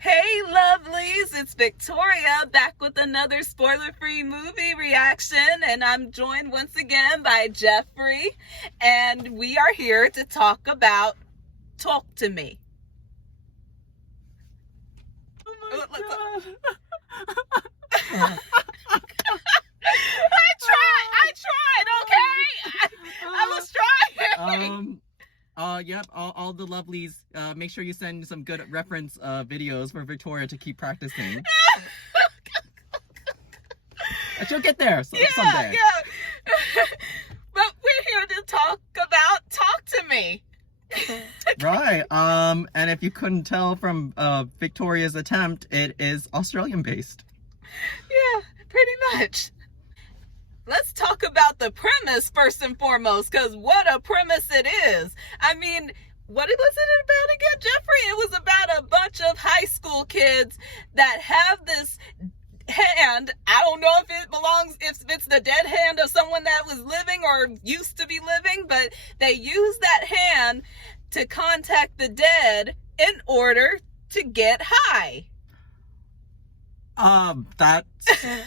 Hey lovelies, it's Victoria back with another spoiler-free movie reaction, and I'm joined once again by Jeffrey, and we are here to talk about Talk to Me. Oh my god. I tried, okay? I was trying. Yep, all the lovelies, make sure you send some good reference videos for Victoria to keep practicing. And she'll get there someday. Yeah. But we're here to talk about Talk to Me. Right, and if you couldn't tell from Victoria's attempt, it is Australian based. Yeah, pretty much. Let's talk about the premise first and foremost, because what a premise it is. I mean, what was it about again, Jeffrey? It was about a bunch of high school kids that have this hand. I don't know if it's the dead hand of someone that was living or used to be living, but they use that hand to contact the dead in order to get high. That's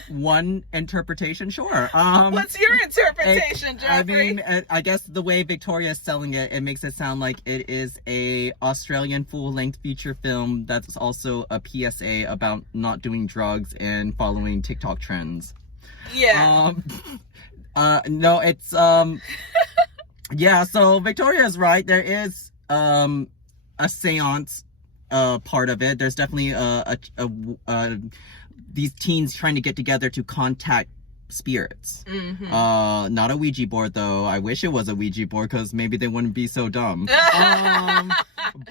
one interpretation, sure. What's your interpretation, Jeffrey? I mean, I guess the way Victoria is selling it, it makes it sound like it is a Australian full-length feature film that's also a PSA about not doing drugs and following TikTok trends. Yeah. No, it's, yeah, so Victoria is right. There is, a seance, part of it. There's definitely, these teens trying to get together to contact spirits. Mm-hmm. Not a Ouija board though. I wish it was a Ouija board because maybe they wouldn't be so dumb.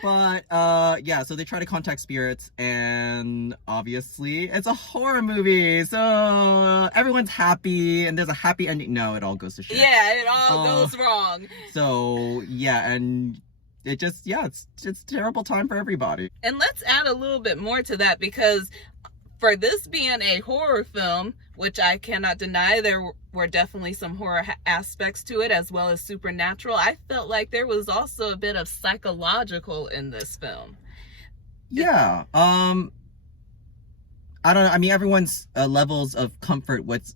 But yeah, so they try to contact spirits, and obviously it's a horror movie, so everyone's happy and there's a happy ending. No, it all goes to shit. Yeah, it all goes wrong. So yeah, and it just, yeah, it's a terrible time for everybody. And let's add a little bit more to that, because for this being a horror film, which I cannot deny, there were definitely some horror aspects to it as well as supernatural. I felt like there was also a bit of psychological in this film. Yeah. I don't know. I mean, everyone's levels of comfort with,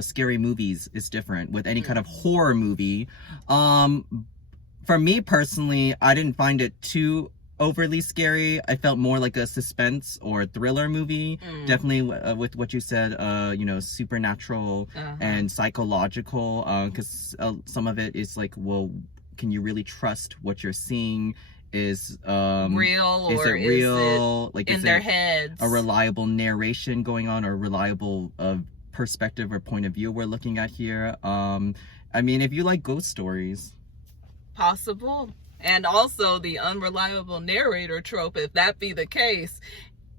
scary movies is different with any kind of horror movie. For me personally, I didn't find it too overly scary. I felt more like a suspense or thriller movie. Definitely with what you said, supernatural and psychological, because some of it is like, well, can you really trust what you're seeing? Is real, is or it real? is it like, in is their it heads? A reliable narration going on, or reliable perspective or point of view we're looking at here? I mean, if you like ghost stories, possible. And also the unreliable narrator trope, if that be the case.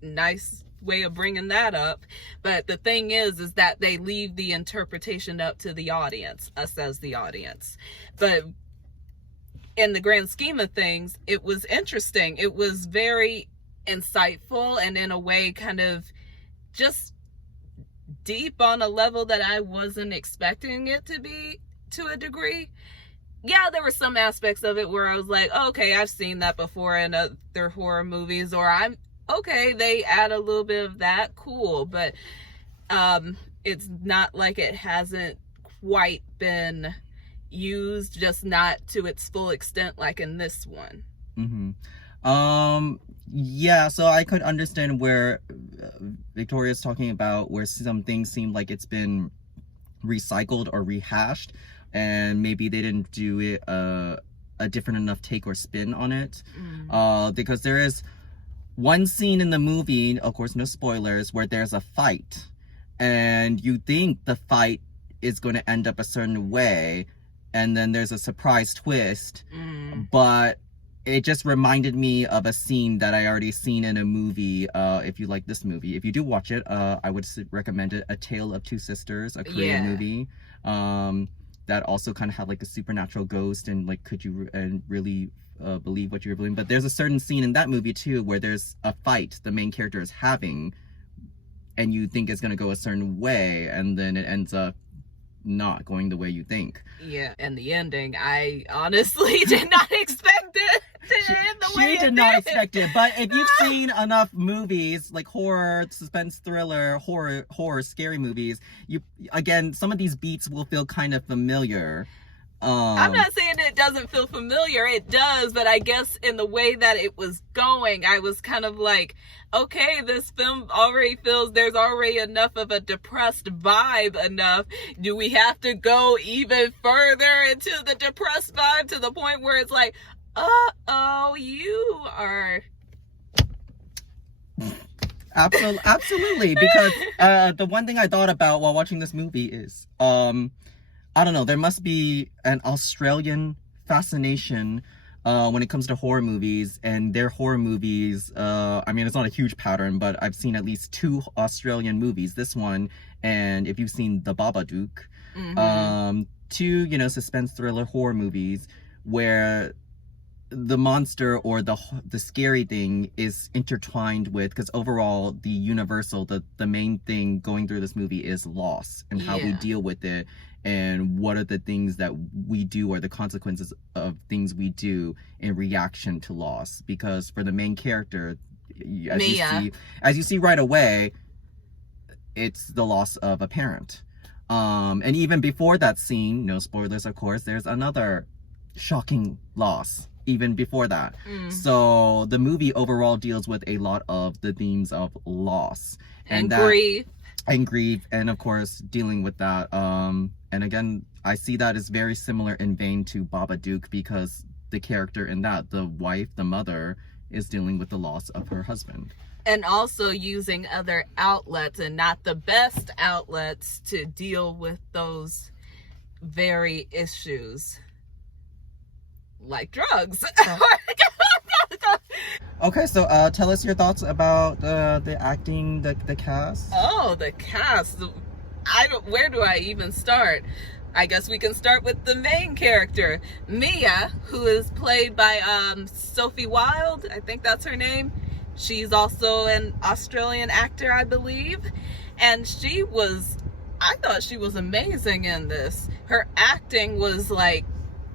Nice way of bringing that up. But the thing is that they leave the interpretation up to the audience, us as the audience. But in the grand scheme of things, it was interesting. It was very insightful, and in a way kind of just deep on a level that I wasn't expecting it to be, to a degree. Yeah, there were some aspects of it where I was like, okay, I've seen that before in other horror movies, or they add a little bit of that, cool, but it's not like it hasn't quite been used, just not to its full extent like in this one. Yeah, so I could understand where Victoria's talking about where some things seem like it's been recycled or rehashed, and maybe they didn't do it a different enough take or spin on it. Because there is one scene in the movie, of course no spoilers, where there's a fight, and you think the fight is going to end up a certain way, and then there's a surprise twist. But it just reminded me of a scene that I already seen in a movie. If you like this movie, if you do watch it, I would recommend it. A Tale of Two Sisters, a Korean movie. That also kind of had like a supernatural ghost, and like, could you really believe what you're believing? But there's a certain scene in that movie too where there's a fight the main character is having, and you think it's going to go a certain way, and then it ends up not going the way you think. Yeah, and the ending, I honestly did not expect it to end the way it did. She did not expect it, but if you've seen enough movies, like horror, suspense, thriller, horror, scary movies, again, some of these beats will feel kind of familiar. I'm not saying it doesn't feel familiar. It does, but I guess in the way that it was going, I was kind of like, okay, this film already feels there's already enough of a depressed vibe enough. Do we have to go even further into the depressed vibe to the point where it's like, uh-oh, you are... Absolutely, because the one thing I thought about while watching this movie is, I don't know, there must be an Australian fascination when it comes to horror movies, and their horror movies, I mean, it's not a huge pattern, but I've seen at least 2 Australian movies, this one, and if you've seen The Babadook, 2, suspense thriller horror movies where the monster or the scary thing is intertwined with, because overall the universal, the main thing going through this movie is loss and how we deal with it, and what are the things that we do or the consequences of things we do in reaction to loss. Because for the main character, as you see right away, it's the loss of a parent, and even before that scene, no spoilers of course, there's another shocking loss even before that. So the movie overall deals with a lot of the themes of loss and grief, and of course dealing with that, and again, I see that as very similar in vein to Babadook, because the character in that, the wife, the mother, is dealing with the loss of her husband, and also using other outlets, and not the best outlets, to deal with those very issues, like drugs. Okay, so tell us your thoughts about the acting, the cast. Oh, the cast. Where do I even start? I guess we can start with the main character, Mia, who is played by Sophie Wilde. I think that's her name. She's also an Australian actor, I believe. And I thought she was amazing in this. Her acting was like,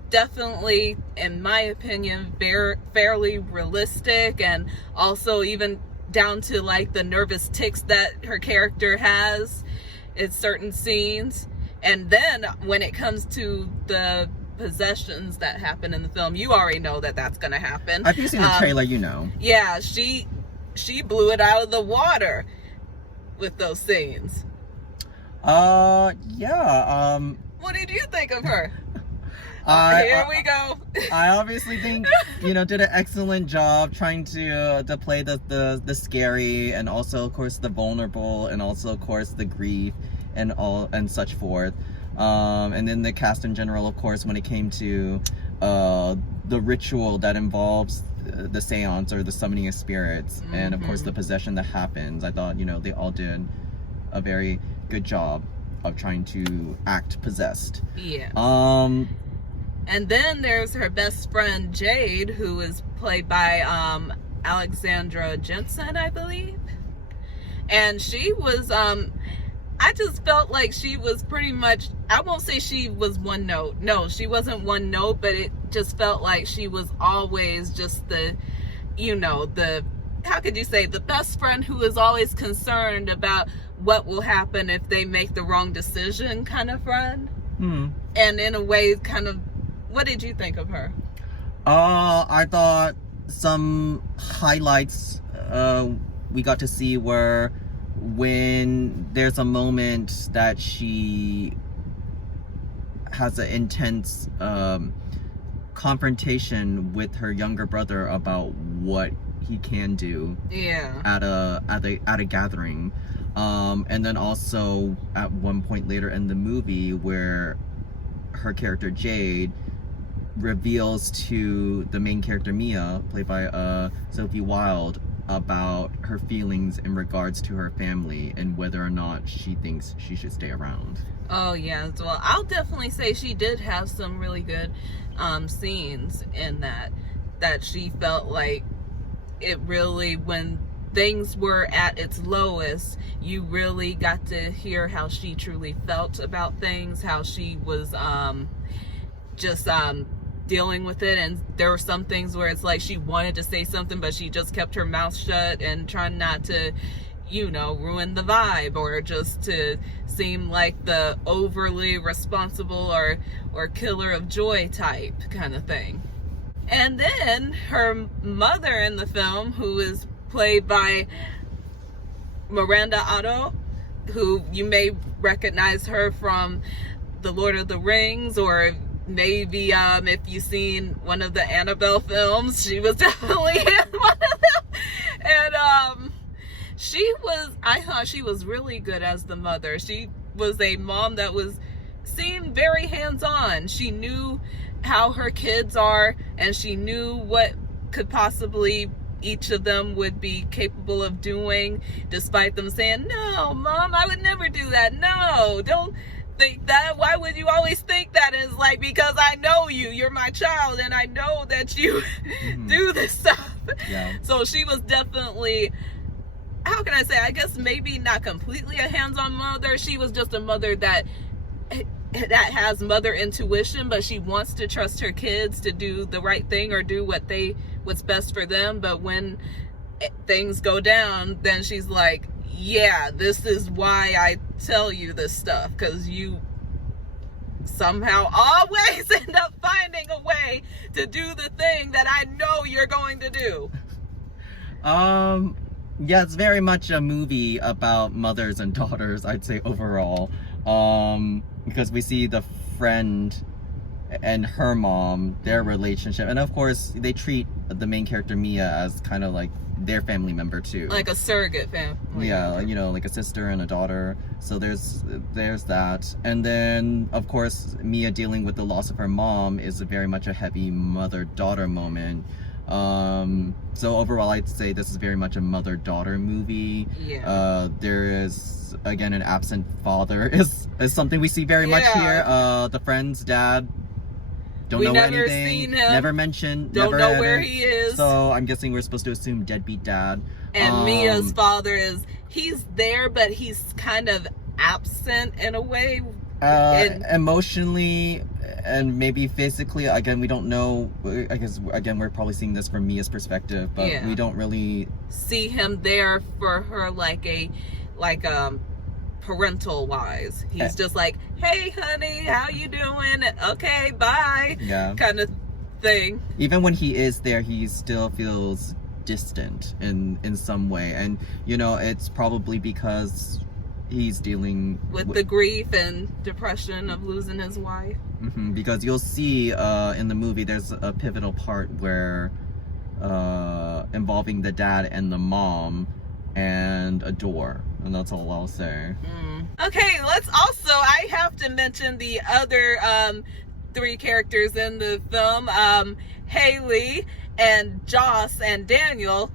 definitely, in my opinion, fairly realistic, and also even down to like the nervous tics that her character has in certain scenes. And then when it comes to the possessions that happen in the film, you already know that that's gonna happen. If you've seen the trailer, yeah, she blew it out of the water with those scenes. Yeah. What did you think of her? Here we go. I obviously think, did an excellent job trying to play the scary, and also of course the vulnerable, and also of course the grief and such forth. And then the cast in general, of course, when it came to the ritual that involves the seance or the summoning of spirits, and of course the possession that happens, I thought, they all did a very good job of trying to act possessed. Yeah. And then there's her best friend, Jade, who is played by Alexandra Jensen, I believe. And she was, I just felt like she was pretty much, I won't say she was one note. No, she wasn't one note, but it just felt like she was always just the, how could you say, the best friend who is always concerned about what will happen if they make the wrong decision kind of friend. And in a way, kind of, what did you think of her? I thought some highlights we got to see were when there's a moment that she has an intense confrontation with her younger brother about what he can do at a gathering, and then also at one point later in the movie where her character Jade reveals to the main character Mia, played by Sophie Wilde, about her feelings in regards to her family and whether or not she thinks she should stay around. Oh yeah, well, I'll definitely say she did have some really good scenes in that she felt like it really, when things were at its lowest, you really got to hear how she truly felt about things, how she was just dealing with it. And there were some things where it's like she wanted to say something, but she just kept her mouth shut and trying not to, you know, ruin the vibe or just to seem like the overly responsible or killer of joy type kind of thing. And then her mother in the film, who is played by Miranda Otto, who you may recognize her from The Lord of the Rings, or maybe if you've seen one of the Annabelle films, she was definitely in one of them. And I thought she was really good as the mother. She was a mom that seemed very hands-on. She knew how her kids are, and she knew what could possibly each of them would be capable of doing, despite them saying, "No, Mom, I would never do that. No, don't think that. Why would you always think that?" It's like, because I know you're my child, and I know that you do this stuff. Yeah. So she was definitely, how can I say, I guess maybe not completely a hands-on mother. She was just a mother that has mother intuition, but she wants to trust her kids to do the right thing or do what's best for them. But when things go down, then she's like, yeah, this is why I tell you this stuff, because you somehow always end up finding a way to do the thing that I know you're going to do. Yeah, it's very much a movie about mothers and daughters, I'd say, overall. Because we see the friend and her mom, their relationship, and of course they treat the main character Mia as kind of like their family member too, like a surrogate family. Yeah, you know, like a sister and a daughter. So there's that. And then of course Mia dealing with the loss of her mom is very much a heavy mother-daughter moment. So overall I'd say this is very much a mother-daughter movie. Yeah. There is again an absent father is something we see very much here. The friend's dad, don't know never anything, seen him, never mentioned, don't never know where he is. So I'm guessing we're supposed to assume deadbeat dad. And Mia's father he's there, but he's kind of absent in a way. Emotionally and maybe physically, again, we don't know. I guess again we're probably seeing this from Mia's perspective, but we don't really see him there for her like parental wise. He's just like, "Hey honey, how you doing? Okay, bye." Yeah, kind of thing. Even when he is there, he still feels distant in some way, and you know, it's probably because he's dealing with the grief and depression of losing his wife. Because you'll see in the movie there's a pivotal part where involving the dad and the mom and a door, and that's all I'll say. Okay, I have to mention the other three characters in the film, Haley and Joss and Daniel,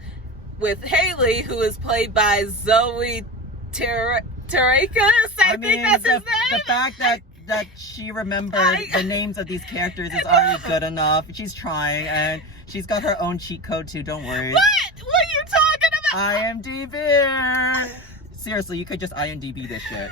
with Haley, who is played by Zoe Terekas, I think that's his name. The fact that she remembered the names of these characters is already good enough. She's trying, and she's got her own cheat code too, don't worry. What are you talking about? IMDb! Seriously, you could just IMDb this shit.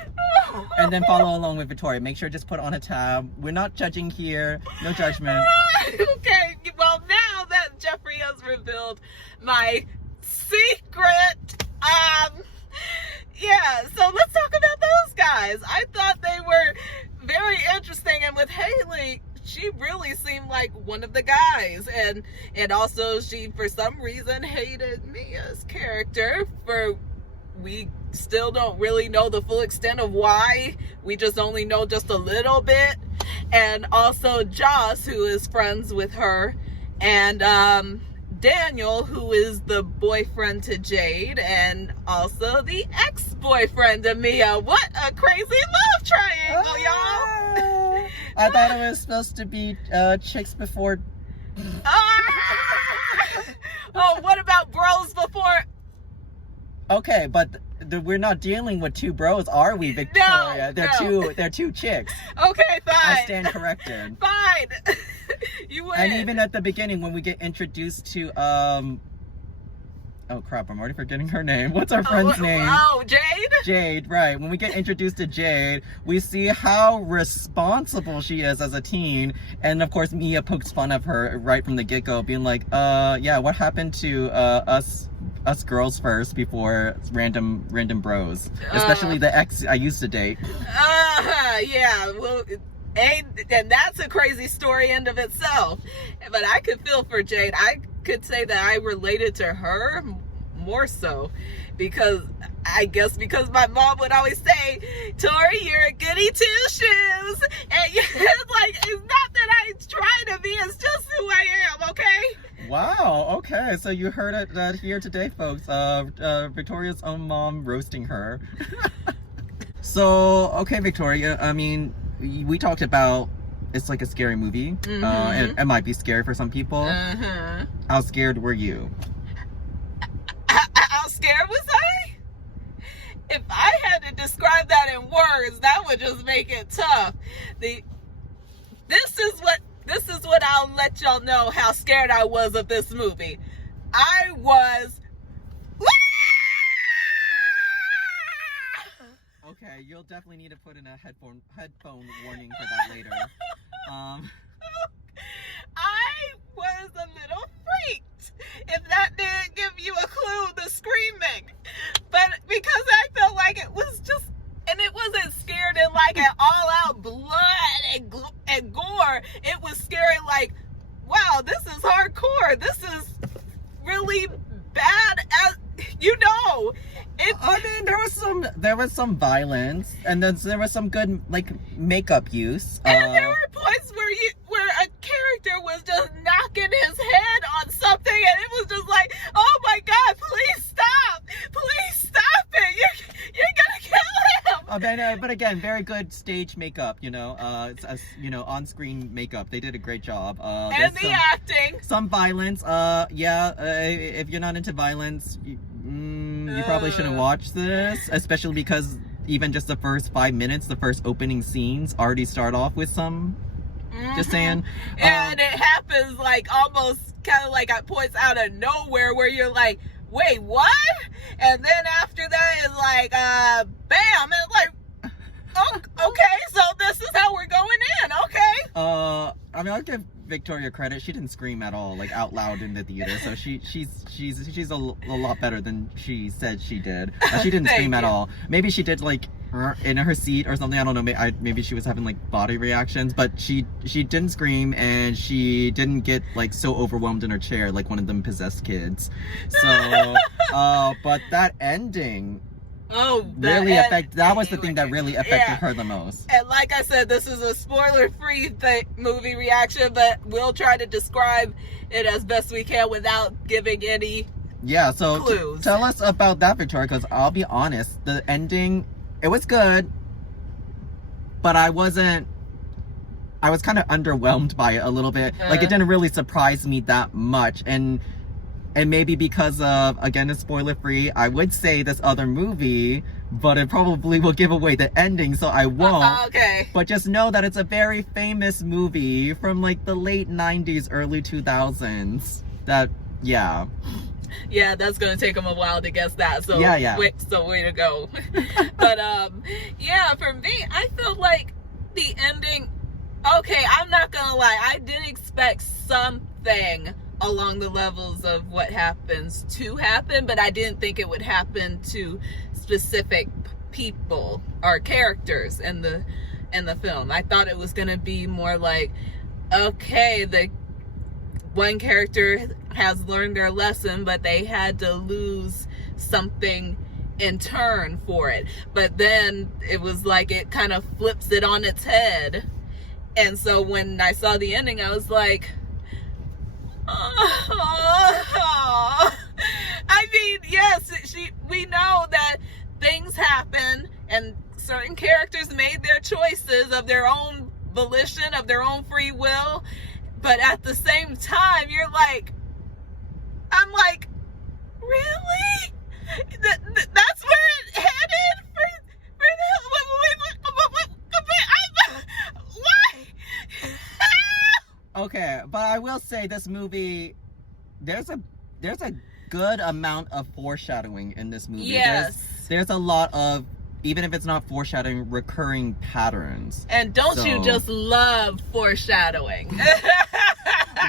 And then follow along with Victoria. Make sure just put on a tab. We're not judging here. No judgment. Okay, well now that Jeffrey has revealed my secret, yeah, so let's talk about those guys. I thought they were very interesting, and with Haley, she really seemed like one of the guys, and also she for some reason hated Mia's character. We still don't really know the full extent of why. We just only know just a little bit. And also Joss, who is friends with her, and Daniel, who is the boyfriend to Jade, and also the ex-boyfriend of Mia. What a crazy love triangle, y'all! I thought it was supposed to be chicks before. Oh, what about bros before? Okay, but we're not dealing with two bros, are we, Victoria? No. They're two chicks. Okay, fine. I stand corrected. Fine. You win. And even at the beginning, when we get introduced to oh crap, I'm already forgetting her name. What's our friend's name? Oh, Jade? Jade, right. When we get introduced to Jade, we see how responsible she is as a teen. And of course, Mia pokes fun of her right from the get-go, being like, yeah, what happened to us girls first before random bros? Especially the ex I used to date. Yeah, well, and that's a crazy story end of itself. But I could feel for Jade. I could say that I related to her more so because I guess because my mom would always say, Tori, you're a goody two shoes. And it's like, it's not that I try to be, it's just who I am, okay? Wow, okay. So you heard it here today, folks. Victoria's own mom roasting her. So, okay, Victoria, I mean, we talked about it's like a scary movie. Mm-hmm. It might be scary for some people. Uh-huh. How scared were you? How scared was I? If I had to describe that in words, that would just make it tough. This is what I'll let y'all know how scared I was of this movie. I was. Okay, you'll definitely need to put in a headphone warning for that later. I was a little freaked. If that didn't give you a clue, the screaming. But because I felt like it was just, and it wasn't scared in like an all-out blood and gore. It was scary like, wow, this is hardcore. This is really bad. As you know. I mean, there was some violence, and then there was some good like makeup use. And there were points where a character was just knocking his head on something, and it was just like, oh my god, please stop it, you're gonna kill him. But again, very good stage makeup. On-screen makeup. They did a great job. And the acting. Some violence. If you're not into violence. You probably shouldn't watch this, especially because even just the first 5 minutes, the first opening scenes already start off with some. Just saying. And it happens like almost kind of like at points out of nowhere where you're like, wait, what? And then after that it's like, bam, and it's like, oh, okay, so this is how we're going in, okay. I mean, I'll give Victoria credit. She didn't scream at all, like out loud in the theater. So she's a lot better than she said she did. She didn't scream at all. Maybe she did like in her seat or something. I don't know. Maybe she was having like body reactions, but she didn't scream, and she didn't get like so overwhelmed in her chair like one of them possessed kids. So, but that ending. That was the thing that really affected her the most. And like I said, this is a spoiler-free movie reaction, but we'll try to describe it as best we can without giving any clues. Tell us about that, Victoria, because I'll be honest, the ending, it was good, but I was kind of underwhelmed by it a little bit. Like, it didn't really surprise me that much, and maybe because of, again, it's spoiler free, I would say this other movie, but it probably will give away the ending, so I won't. Okay. But just know that it's a very famous movie from like the late 90s, early 2000s. Yeah, that's gonna take them a while to guess that. So yeah. Way to go. But yeah, for me, I felt like the ending. Okay, I'm not gonna lie. I did expect something along the levels of what happens to happen, but I didn't think it would happen to specific people or characters in the film. I thought it was gonna be more like, okay, the one character has learned their lesson, but they had to lose something in turn for it. But then it was like it kind of flips it on its head. And so when I saw the ending, I was like, I mean, yes, we know that things happen and certain characters made their choices of their own volition, of their own free will, but at the same time, I'm like, really? That's where it headed for why? Okay, but I will say this movie, there's a good amount of foreshadowing in this movie. Yes. There's a lot of, even if it's not foreshadowing, recurring patterns. And don't you So- just love foreshadowing?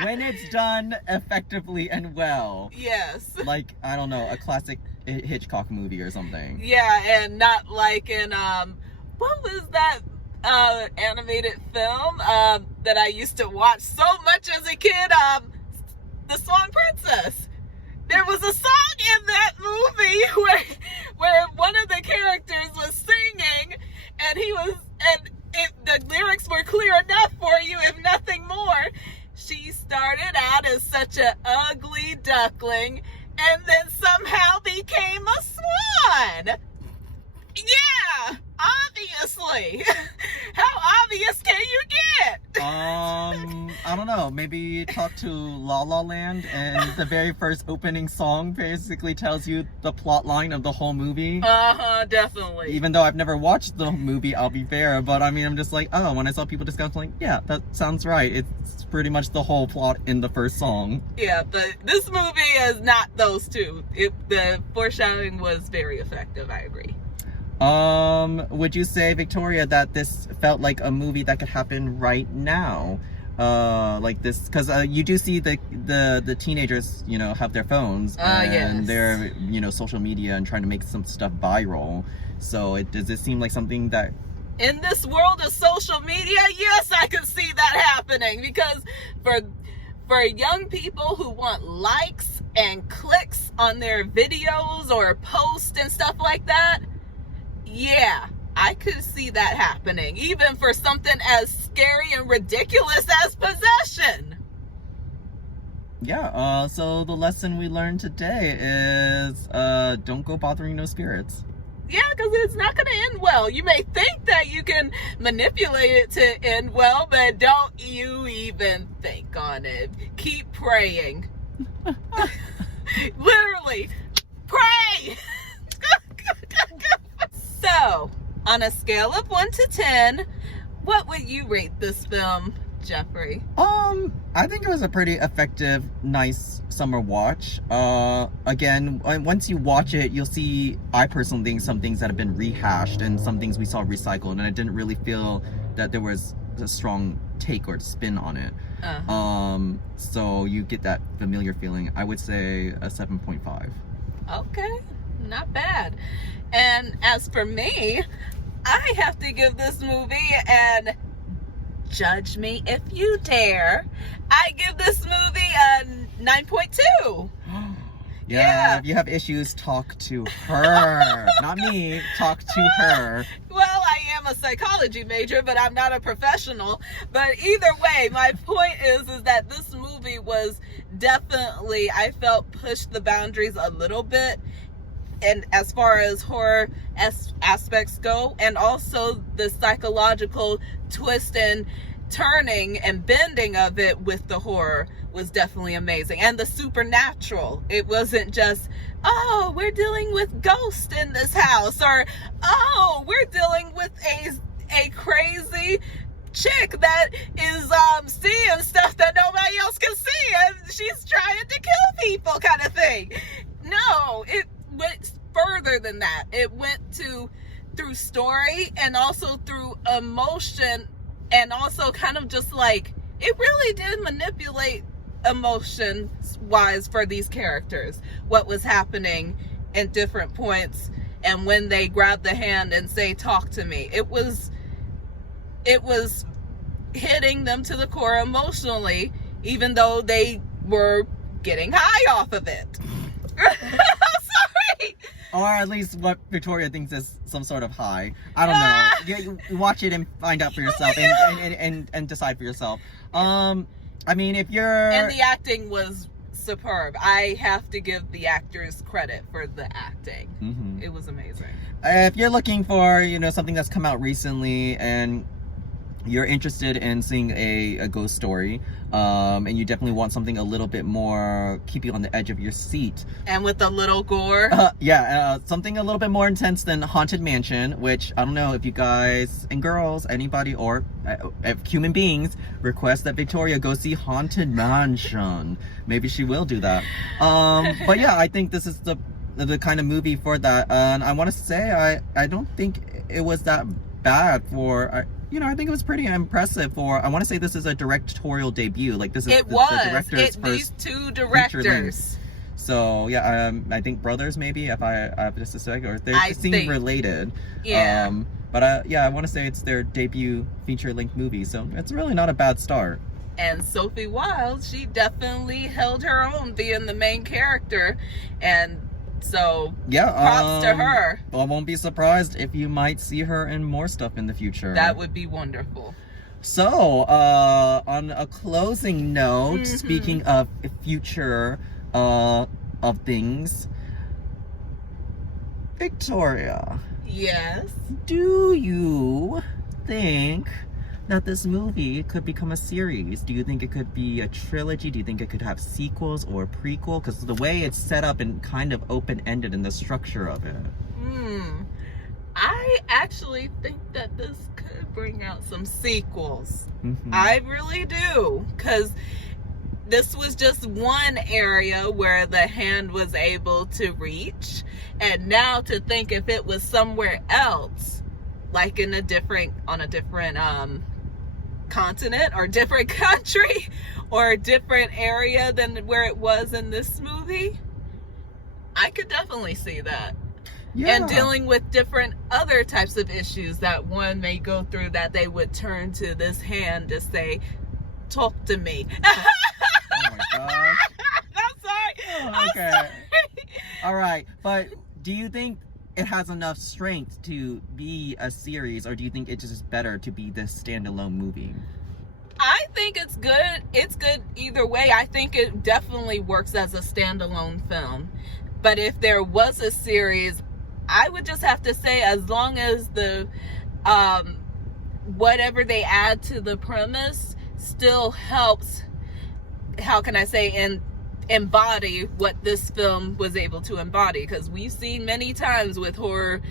When it's done effectively and well. Yes. Like, I don't know, a classic Hitchcock movie or something. Yeah, and not like in what was that animated film that I used to watch so much as a kid? The Swan Princess. There was a song in that movie where one of the characters was singing, and the lyrics were clear enough for you, if nothing more. She started out as such an ugly duckling, and then somehow became a swan. Yeah, obviously. How obvious can you get? I don't know. Maybe talk to La La Land, and the very first opening song basically tells you the plot line of the whole movie. Definitely. Even though I've never watched the movie, I'll be fair, but I mean, I'm just like, oh, when I saw people discuss, like, yeah, that sounds right. It's pretty much the whole plot in the first song. Yeah, but this movie is not those two. The foreshadowing was very effective, I agree. Would you say, Victoria, that this felt like a movie that could happen right now? Like this, because you do see the teenagers, you know, have their phones and yes. their, social media and trying to make some stuff viral. So does it seem like something that... In this world of social media, yes, I can see that happening, because for young people who want likes and clicks on their videos or posts and stuff like that, yeah, I could see that happening, even for something as scary and ridiculous as possession. Yeah, so the lesson we learned today is don't go bothering no spirits. Yeah, because it's not going to end well. You may think that you can manipulate it to end well, but don't you even think on it. Keep praying. Literally, pray! So, on a scale of 1 to 10, what would you rate this film, Jeffrey? I think it was a pretty effective, nice summer watch. Again, once you watch it, you'll see, I personally think, some things that have been rehashed and some things we saw recycled, and I didn't really feel that there was a strong take or spin on it. So you get that familiar feeling. I would say a 7.5. Okay, not bad. And as for me, I have to give this movie, and judge me if you dare, I give this movie a 9.2. Yeah. If you have issues, talk to her. Not me, talk to her. Well, I am a psychology major, but I'm not a professional. But either way, my point is that this movie was definitely, I felt, pushed the boundaries a little bit, and as far as horror aspects go, and also the psychological twist and turning and bending of it with the horror was definitely amazing. And the supernatural, it wasn't just, oh, we're dealing with ghosts in this house, or oh, we're dealing with a crazy chick that is seeing stuff that nobody else can see, and she's trying to kill people, kind of thing. No, it went further than that. It went through story, and also through emotion, and also kind of just like, it really did manipulate emotions wise for these characters, what was happening in different points, and when they grab the hand and say, talk to me, it was hitting them to the core emotionally, even though they were getting high off of it. Sorry. Or at least what Victoria thinks is some sort of high. I don't know. You watch it and find out for yourself, and decide for yourself. I mean, if you're... And the acting was superb. I have to give the actors credit for the acting. Mm-hmm. It was amazing. If you're looking for, something that's come out recently and you're interested in seeing a ghost story, and you definitely want something a little bit more keep you on the edge of your seat. And with a little gore. Something a little bit more intense than Haunted Mansion, which I don't know if you guys and girls, anybody, or if human beings request that Victoria go see Haunted Mansion. Maybe she will do that. But yeah, I think this is the kind of movie for that. And I want to say I don't think it was that bad for. I think it was pretty impressive for. I want to say this is a directorial debut. Like this is the director's first. These two directors. So yeah, I think brothers maybe. If I have just a sec, or they seem related. Yeah. But I want to say it's their debut feature-length movie, so it's really not a bad start. And Sophie Wilde, she definitely held her own being the main character, and so props to her. I won't be surprised if you might see her in more stuff in the future. That would be wonderful. So, on a closing note, speaking of future of things, Victoria. Yes. Do you think that this movie could become a series? Do you think it could be a trilogy? Do you think it could have sequels or a prequel? Because the way it's set up and kind of open-ended in the structure of it. I actually think that this could bring out some sequels. Mm-hmm. I really do. Because this was just one area where the hand was able to reach. And now to think if it was somewhere else, like on a different continent or different country or a different area than where it was in this movie, I could definitely see that. Yeah. And dealing with different other types of issues that one may go through, that they would turn to this hand to say, talk to me. Oh my gosh. I'm sorry. Oh, okay. I'm sorry. All right. But do you think it has enough strength to be a series, or do you think it's just better to be this standalone movie? I think it's good. It's good either way. I think it definitely works as a standalone film. But if there was a series, I would just have to say, as long as the whatever they add to the premise still helps, how can I say, embody what this film was able to embody. Because we've seen many times with horror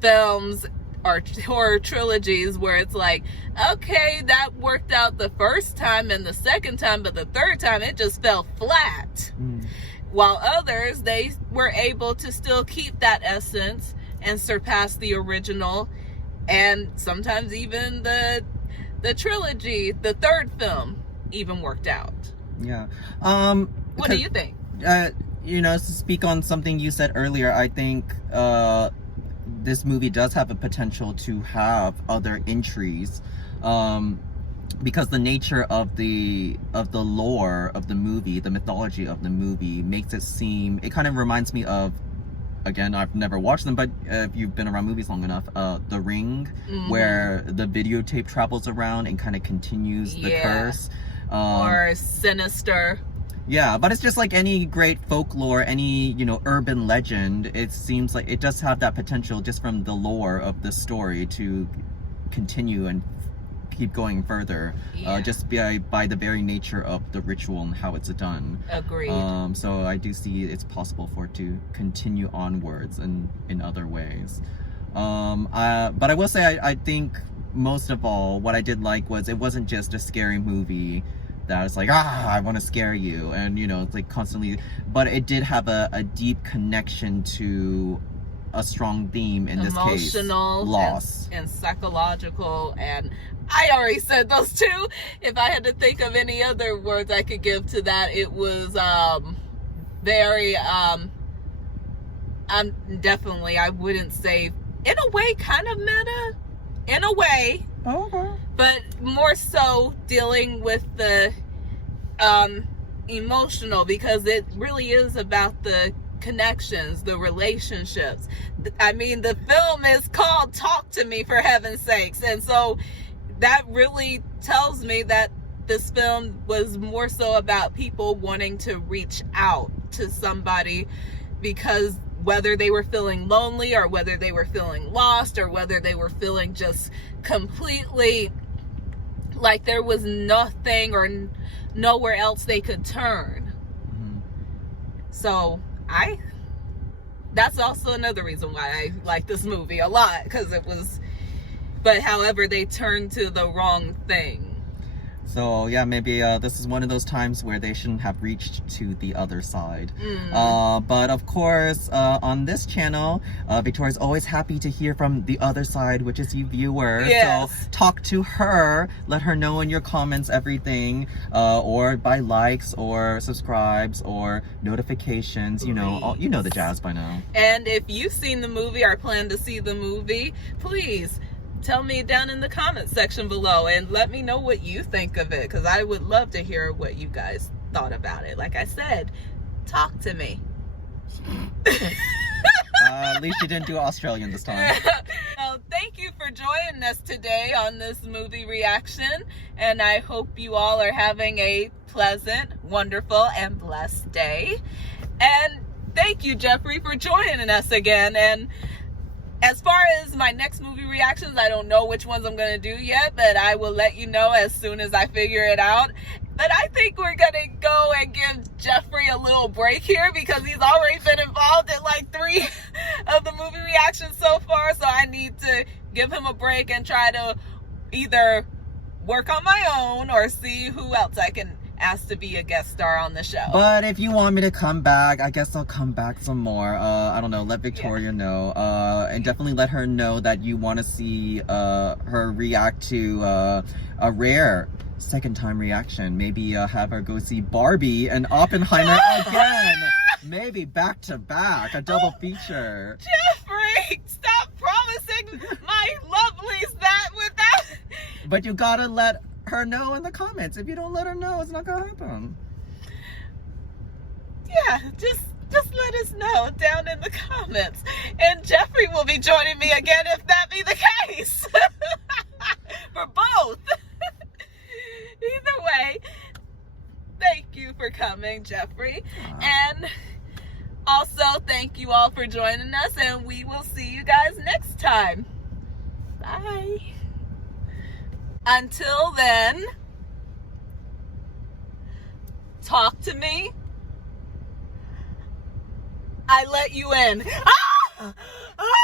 films or horror trilogies where it's like, okay, that worked out the first time and the second time, but the third time it just fell flat. While others, they were able to still keep that essence and surpass the original, and sometimes even the trilogy, the third film, even worked out. Yeah. What do you think? To speak on something you said earlier, I think this movie does have a potential to have other entries, because the nature of the lore of the movie, the mythology of the movie, makes it seem. It kind of reminds me of. Again, I've never watched them, but if you've been around movies long enough, The Ring, where the videotape travels around and kind of continues the curse. Or Sinister. Yeah, but it's just like any great folklore, any, urban legend. It seems like it does have that potential just from the lore of the story to continue and keep going further, just by the very nature of the ritual and how it's done. Agreed. So I do see it's possible for it to continue onwards and in other ways. But I will say I think most of all, what I did like was it wasn't just a scary movie that was like, I want to scare you, and it's like constantly, but it did have a deep connection to a strong theme, in this case, emotional, loss, and psychological, and I already said those two. If I had to think of any other words I could give to that, it was very definitely, I wouldn't say, in a way, kind of meta, in a way. Okay. But more so dealing with the emotional, because it really is about the connections, the relationships. I mean, the film is called Talk to Me, for heaven's sakes, and so that really tells me that this film was more so about people wanting to reach out to somebody, because whether they were feeling lonely, or whether they were feeling lost, or whether they were feeling just completely like there was nothing or nowhere else they could turn. Mhm. So that's also another reason why I like this movie a lot, because it was, but however, they turned to the wrong thing. So yeah, maybe this is one of those times where they shouldn't have reached to the other side. But of course, on this channel, Victoria's always happy to hear from the other side, which is you viewers. Yes. So talk to her, let her know in your comments everything, or by likes or subscribes or notifications. You know the jazz by now. And if you've seen the movie or plan to see the movie, please tell me down in the comment section below and let me know what you think of it, because I would love to hear what you guys thought about it. Like I said, talk to me. At least you didn't do Australian this time. So thank you for joining us today on this movie reaction, and I hope you all are having a pleasant, wonderful, and blessed day. And thank you, Jeffrey, for joining us again. And as far as my next movie reactions, I don't know which ones I'm going to do yet, but I will let you know as soon as I figure it out. But I think we're going to go and give Jeffrey a little break here, because he's already been involved in like 3 of the movie reactions so far. So I need to give him a break and try to either work on my own or see who else I can ask to be a guest star on the show. But if you want me to come back, I guess I'll come back some more. I don't know, let Victoria know. And definitely let her know that you want to see her react to a rare second time reaction. Maybe have her go see Barbie and Oppenheimer again. Maybe back to back, a double feature. Jeffrey, stop promising my lovelies that without... But you gotta let her know in the comments. If you don't let her know, it's not gonna happen. Yeah, just let us know down in the comments. And Jeffrey will be joining me again if that be the case. For both. Either way, thank you for coming, Jeffrey. And also, thank you all for joining us, and we will see you guys next time. Bye. Until then, talk to me. I let you in. Ah! Ah!